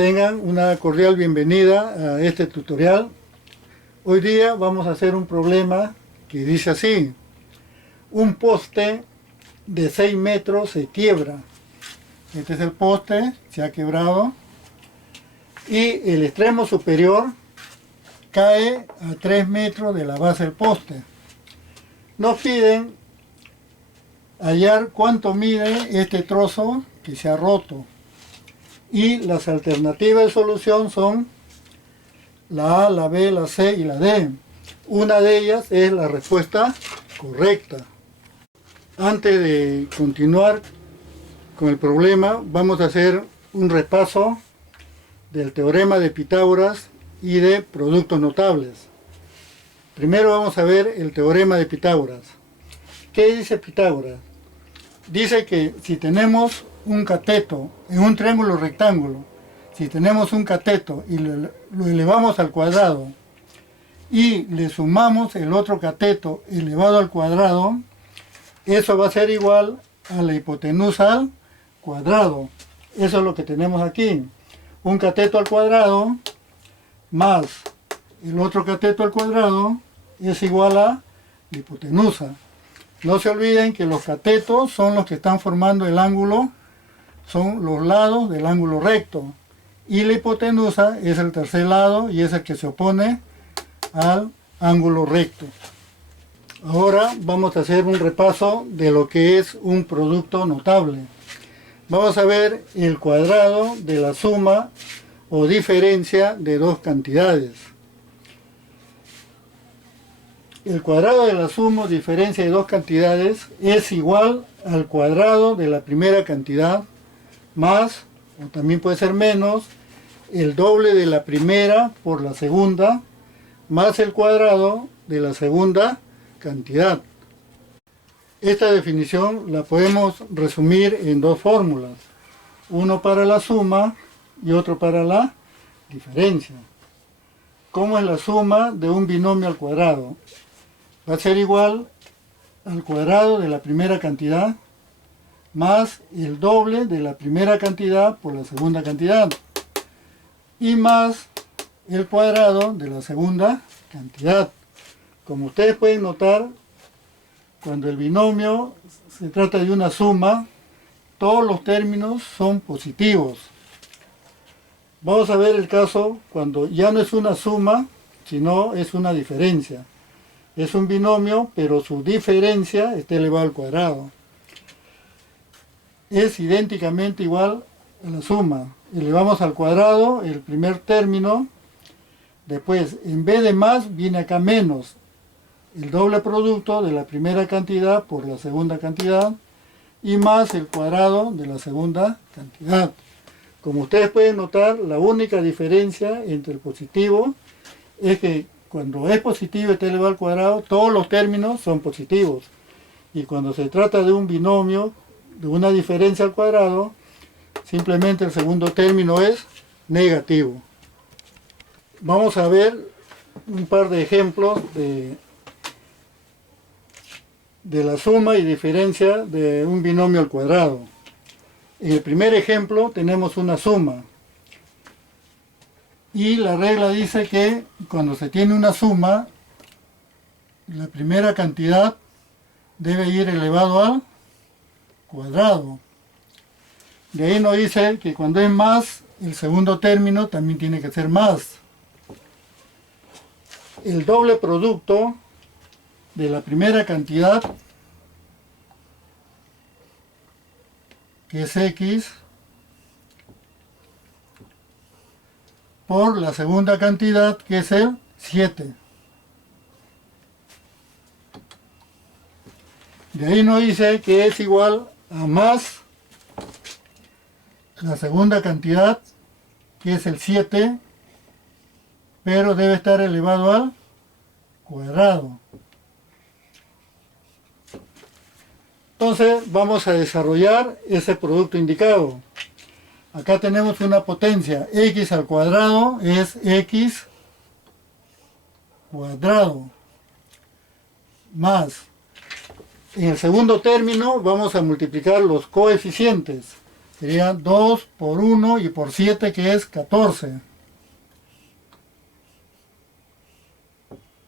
Tengan una cordial bienvenida a este tutorial. Hoy día vamos a hacer un problema que dice así: un poste de 6 metros se quiebra. Este es el poste, se ha quebrado y el extremo superior cae a 3 metros de la base del poste. Nos piden hallar cuánto mide este trozo que se ha roto, y las alternativas de solución son la A, la B, la C y la D. Una de ellas es la respuesta correcta. Antes de continuar con el problema, vamos a hacer un repaso del teorema de Pitágoras y de productos notables. Primero vamos a ver el teorema de Pitágoras. ¿Qué dice Pitágoras? Dice que si tenemos un cateto en un triángulo rectángulo, si tenemos un cateto y lo elevamos al cuadrado y le sumamos el otro cateto elevado al cuadrado, eso va a ser igual a la hipotenusa al cuadrado. Eso es lo que tenemos aquí. Un cateto al cuadrado más el otro cateto al cuadrado es igual a la hipotenusa. No se olviden que los catetos son los que están formando el ángulo, son los lados del ángulo recto, y la hipotenusa es el tercer lado y es el que se opone al ángulo recto. Ahora vamos a hacer un repaso de lo que es un producto notable. Vamos a ver el cuadrado de la suma o diferencia de dos cantidades. El cuadrado de la suma o diferencia de dos cantidades es igual al cuadrado de la primera cantidad más, o también puede ser menos, el doble de la primera por la segunda, más el cuadrado de la segunda cantidad. Esta definición la podemos resumir en dos fórmulas, uno para la suma y otro para la diferencia. ¿Cómo es la suma de un binomio al cuadrado? Va a ser igual al cuadrado de la primera cantidad más el doble de la primera cantidad por la segunda cantidad y más el cuadrado de la segunda cantidad. Como ustedes pueden notar, cuando el binomio se trata de una suma, todos los términos son positivos. Vamos a ver el caso cuando ya no es una suma, sino es una diferencia. Es un binomio, pero su diferencia está elevado al cuadrado. Es idénticamente igual a la suma. Elevamos al cuadrado el primer término, después en vez de más viene acá menos, el doble producto de la primera cantidad por la segunda cantidad y más el cuadrado de la segunda cantidad. Como ustedes pueden notar, la única diferencia entre el positivo es que cuando es positivo y está elevado al cuadrado, todos los términos son positivos. Y cuando se trata de un binomio, de una diferencia al cuadrado, simplemente el segundo término es negativo. Vamos a ver un par de ejemplos de la suma y diferencia de un binomio al cuadrado. En el primer ejemplo tenemos una suma. Y la regla dice que cuando se tiene una suma, la primera cantidad debe ir elevado al cuadrado. De ahí nos dice que cuando es más, el segundo término también tiene que ser más. El doble producto de la primera cantidad, que es x, por la segunda cantidad, que es el 7. De ahí nos dice que es igual a más la segunda cantidad, que es el 7, pero debe estar elevado al cuadrado. Entonces vamos a desarrollar ese producto indicado. Acá tenemos una potencia, x al cuadrado es x cuadrado, más, en el segundo término vamos a multiplicar los coeficientes. Sería 2 por 1 y por 7, que es 14.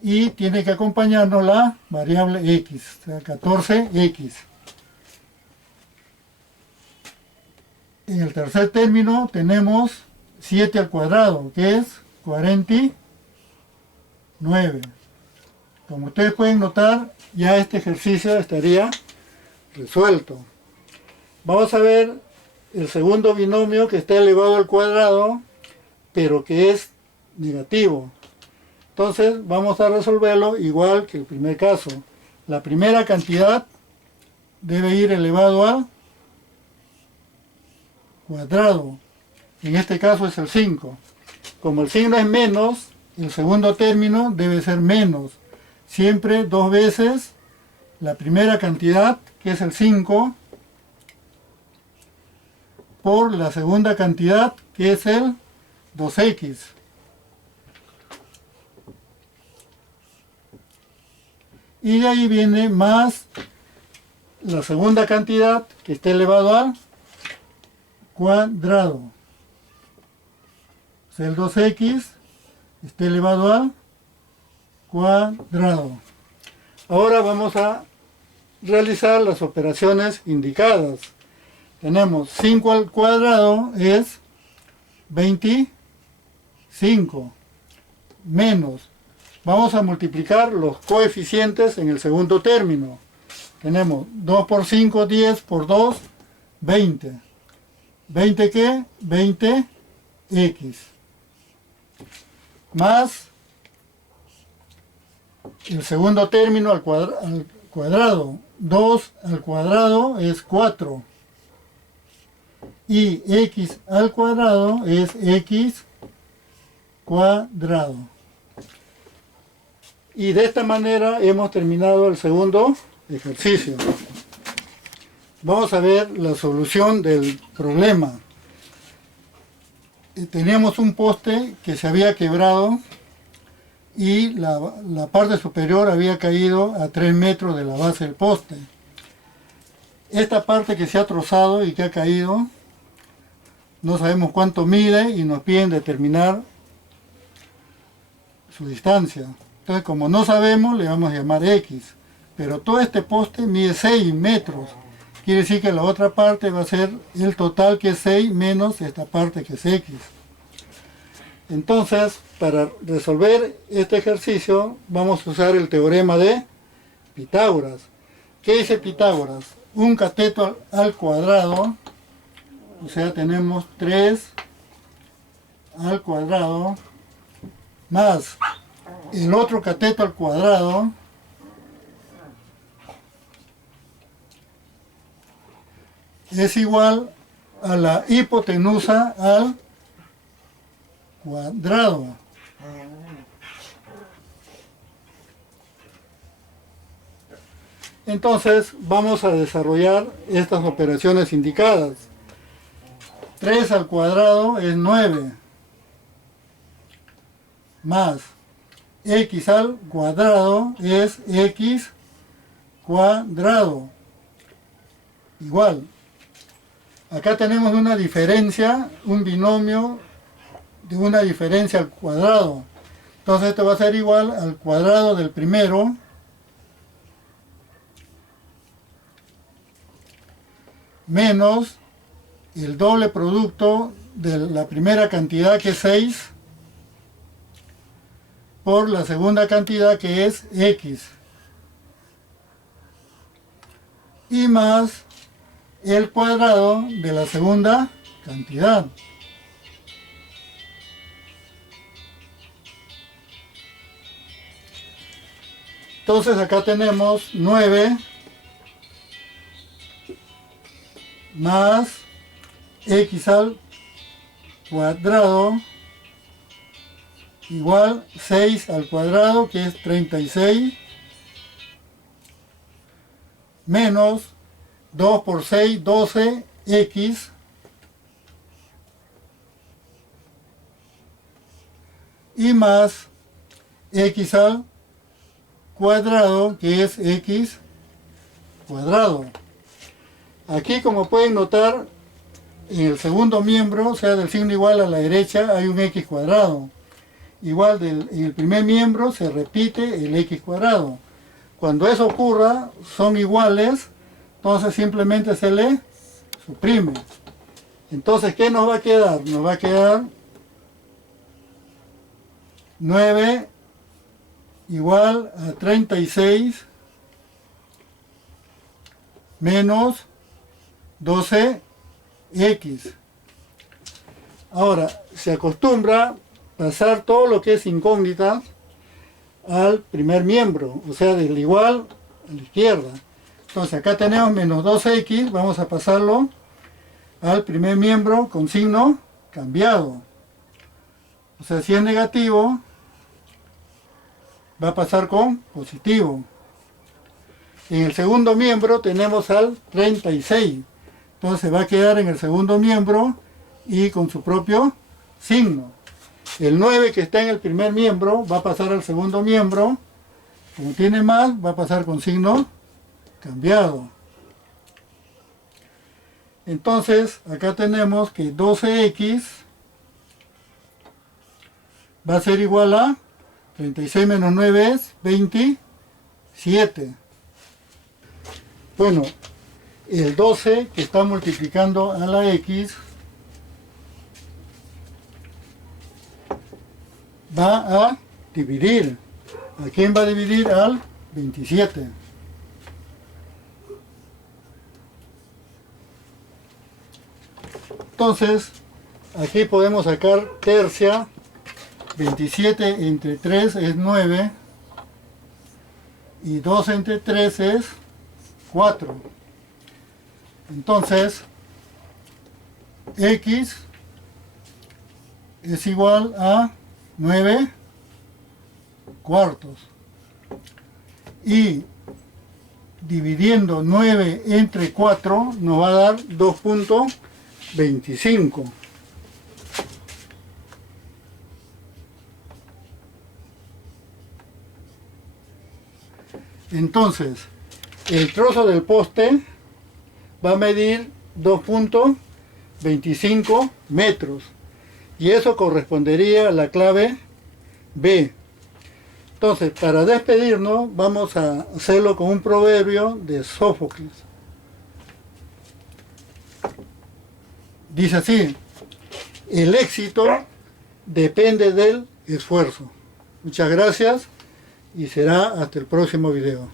Y tiene que acompañarnos la variable x, o sea, 14x. En el tercer término tenemos 7 al cuadrado, que es 49. Como ustedes pueden notar, ya este ejercicio estaría resuelto. Vamos a ver el segundo binomio que está elevado al cuadrado, pero que es negativo. Entonces vamos a resolverlo igual que el primer caso. La primera cantidad debe ir elevado al cuadrado. En este caso es el 5. Como el signo es menos, el segundo término debe ser menos. Siempre dos veces la primera cantidad, que es el 5, por la segunda cantidad, que es el 2x. Y de ahí viene más la segunda cantidad, que está elevado al cuadrado. O sea, el 2x está elevado al cuadrado. Ahora vamos a realizar las operaciones indicadas. Tenemos 5 al cuadrado es 25, menos. Vamos a multiplicar los coeficientes en el segundo término. Tenemos 2 por 5, 10, por 2, 20. ¿20 qué? 20x. Más el segundo término al cuadrado. 2 al cuadrado es 4. Y x al cuadrado es x cuadrado. Y de esta manera hemos terminado el segundo ejercicio. Vamos a ver la solución del problema. Teníamos un poste que se había quebrado y la parte superior había caído a 3 metros de la base del poste. Esta parte que se ha trozado y que ha caído, no sabemos cuánto mide y nos piden determinar su distancia. Entonces, como no sabemos, le vamos a llamar x. Pero todo este poste mide 6 metros. Quiere decir que la otra parte va a ser el total, que es 6, menos esta parte, que es x. Entonces, para resolver este ejercicio, vamos a usar el teorema de Pitágoras. ¿Qué dice Pitágoras? Un cateto al cuadrado, o sea, tenemos 3 al cuadrado, más el otro cateto al cuadrado, es igual a la hipotenusa al cuadrado. Entonces vamos a desarrollar estas operaciones indicadas. 3 al cuadrado es 9, más x al cuadrado es x cuadrado, igual. Acá tenemos una diferencia, un binomio de una diferencia al cuadrado. Entonces esto va a ser igual al cuadrado del primero menos el doble producto de la primera cantidad, que es 6, por la segunda cantidad, que es x, y más el cuadrado de la segunda cantidad. Entonces acá tenemos 9 más x al cuadrado igual 6 al cuadrado, que es 36, menos 2 por 6, 12x, y más x al cuadrado, que es x cuadrado. Aquí, como pueden notar, en el segundo miembro, o sea, del signo igual a la derecha, hay un x cuadrado. Igual en el primer miembro se repite el x cuadrado. Cuando eso ocurra, son iguales, entonces simplemente se le suprime. Entonces, ¿qué nos va a quedar? Nos va a quedar 9 igual a 36 menos 12x. Ahora, se acostumbra pasar todo lo que es incógnita al primer miembro, o sea, del igual a la izquierda. Entonces acá tenemos menos 2x, vamos a pasarlo al primer miembro con signo cambiado. O sea, si es negativo, va a pasar con positivo. En el segundo miembro tenemos al 36. Entonces va a quedar en el segundo miembro y con su propio signo. El 9 que está en el primer miembro va a pasar al segundo miembro. Como tiene más, va a pasar con signo cambiado. Entonces, acá tenemos que 12x va a ser igual a 36 menos 9 es 27. Bueno, el 12 que está multiplicando a la x va a dividir. ¿A quién va a dividir? Al 27. Entonces, aquí podemos sacar tercia. 27 entre 3 es 9. Y 2 entre 3 es 4. Entonces, x es igual a 9 cuartos. Y dividiendo 9 entre 4 nos va a dar 2.25. Entonces, el trozo del poste va a medir 2.25 metros. Y eso correspondería a la clave B. Entonces, para despedirnos, vamos a hacerlo con un proverbio de Sófocles. Dice así: el éxito depende del esfuerzo. Muchas gracias y será hasta el próximo video.